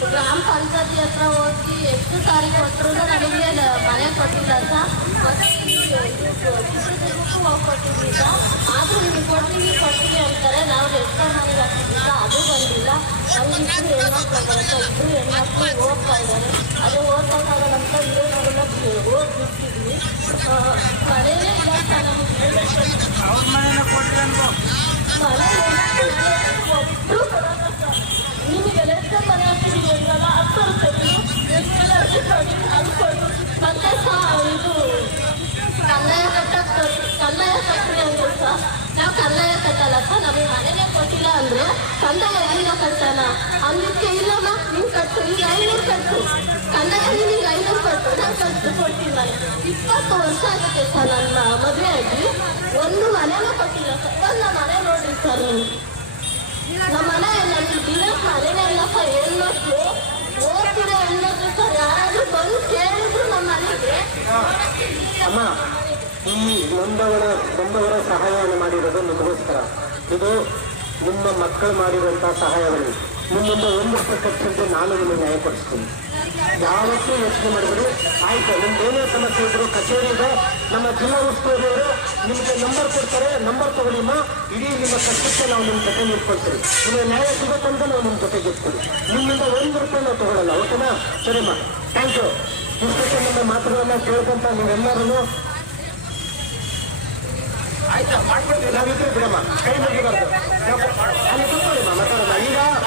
ಗ್ರಾಮ ಪಂಚಾಯತಿ ಹತ್ರ ಹೋಗಿ ಎಷ್ಟು ಸಾರಿ ಕೊಟ್ಟರು ನನಗೆ ಮನೆ ಕೊಟ್ಟಿಲ್ಲ ಸರ್. ಮತ್ತೆ ಚಿತ್ರದುರ್ಗಕ್ಕೂ ಹೋಗಿ ಕೊಟ್ಟಿದ್ವಿ ಸರ್. ಆದರೂ ನಿಮಗೆ ಕೊಡ್ತೀವಿ ಅಂತಾರೆ. ನಾವು ರೆಜಿಸ್ಟರ್ ಮಾಡಿ ಹಾಕಿದ್ದಿಲ್ಲ, ಅದು ಬಂದಿಲ್ಲ. ನಮ್ಗೆ ಇಬ್ಬರು ಹೆಣ್ಮಕ್ಳು ಬರುತ್ತೆ, ಇಬ್ಬರು ಹೆಣ್ಮಕ್ಳು ಓದ್ತಾ ಇದ್ದಾರೆ. ಅದೇ ಓದ್ಬೇಕಾಗಲ್ಲ ಅಂತ ಇರೋರೆಲ್ಲ ಓದ್ಬಿಟ್ಟಿದ್ವಿ. ಮನೇನೇ ಇಲ್ಲ ಸರ್ ನಮಗೆ. ಒಬ್ಬರು ಕೊಡೋಲ್ಲ ಸರ್. ನಿಮಗೆ ಲೆಕ್ಕ ಮನೆ ಹಾಕಿದ್ದೀವಿ ಅಂದ್ರಲ್ಲ, 10 ರೂಪಾಯಿ ಅನ್ಕೊಂಡು ಮತ್ತೆ ಇದು ಕಲ್ಲಾಯ ಕಟ್ಟಿ ಅಂದ್ರು ಸರ್. ನಾವು ಕಲ್ಲಾಯ ಕಟ್ಟಲ್ಲ ಸರ್, ನಮಗೆ ಮನೆಗೆ ಕೊಟ್ಟಿಲ್ಲ ಅಂದರೆ ಕಂದಾಯ ಎಲ್ಲಿಂದ ಕಟ್ಟೋಣ ಅಂದಿಕ್ಕೆ. ಇಲ್ಲಮ್ಮ ನೀವು ಕಟ್ಟು, ಈಗ 500 ಕಟ್ಟು, ಕಂದಾಯ ನಿಮಗೆ 500 ಕಟ್ಟು, ನಾನು ಕಟ್ಟು ಕೊಡ್ತೀನಿ. ನಾನು 20 ವರ್ಷ ಆಗುತ್ತೆ ಸರ್ ನನ್ನ ಮದುವೆ ಆಗಿ, ಒಂದು ಮನೆನೂ ಕೊಟ್ಟಿಲ್ಲ ಸರ್. ಒಂದು ಮನೆ ನೋಡ್ರಿ ಸರ್, ನಮ್ಮ ಮನೆ ನಮಗೆ ದಿನಕ್ಕೆ ಮನೆನೇ ಇಲ್ಲ ಸರ್. ಹೆಣ್ಮಕ್ಳು ಓದ್ತಿರೋ ಹೆಣ್ಮಕ್ಳು ಸರ್, ಯಾರಾದ್ರೂ ಬಂದು ಕೇಳಿದ್ರು ನಮ್ಮ ಮನೆಗೆ. ಅಮ್ಮ, ಈ ನೊಂದವರ ಸಹಾಯವನ್ನು ಮಾಡಿರೋದು ನಮಗೋಸ್ಕರ. ಇದು ನಿಮ್ಮ ಮಕ್ಕಳು ಮಾಡಿರುವಂತಹ ಸಹಾಯವನ್ನು ನಿಮ್ಮಿಂದ 1 ಖರ್ಚಂತೆ ನಾನು ನಿಮಗೆ ನ್ಯಾಯ ಕೊಡಿಸ್ತೀನಿ. ಯಾವತ್ತೂ ಯೋಚನೆ ಮಾಡಿದ್ರು. ಆಯ್ತು, ನಿಮ್ದೇನೇ ಸಮಸ್ಯೆ ಇದ್ರು ಕಚೇರಿ ಇದೆ, ನಮ್ಮ ಜಿಲ್ಲಾ ಉಸ್ತುವಾರಿಯವರು ನಿಮಗೆ ನಂಬರ್ ಕೊಡ್ತಾರೆ, ನಂಬರ್ ತಗೊಳ್ಳಿಮ್ಮ. ಇಡೀ ನಿಮ್ಮ ಕಷ್ಟಕ್ಕೆ ನಾವು ನಿಮ್ಮ ಜೊತೆ ನಿಂತ್ಕೊಳ್ತೀವಿ. ನಿಮಗೆ ನ್ಯಾಯ ಸಿಗುತ್ತಂತ ನಾವು ನಿಮ್ಮ ಜೊತೆಗೆ ಇರ್ತೀವಿ. ನಿಮ್ಮಿಂದ 1 ರೂಪಾಯಿ ನಾವು ತಗೊಳ್ಳಲ್ಲ. ಓಕೆನಾ? ಸರಿಮ್ಮ, ಥ್ಯಾಂಕ್ ಯು. ಇಷ್ಟಕ್ಕೆ ನಿಮ್ಮ ಮಾತುಗಳನ್ನ ಕೇಳ್ಕೊಂತ ನೀವೆಲ್ಲರೂ ನಾವಿದ್ರೆ ಬಿಡಮ್ಮ, ಕೈ ಮುಗಿಬಾರ್ದು. ಅಲ್ಲಿ ಕೂತ್ಕೊಳ್ಳಿಮ್ಮ, ಮಾತಾಡೋಣ. ಈಗ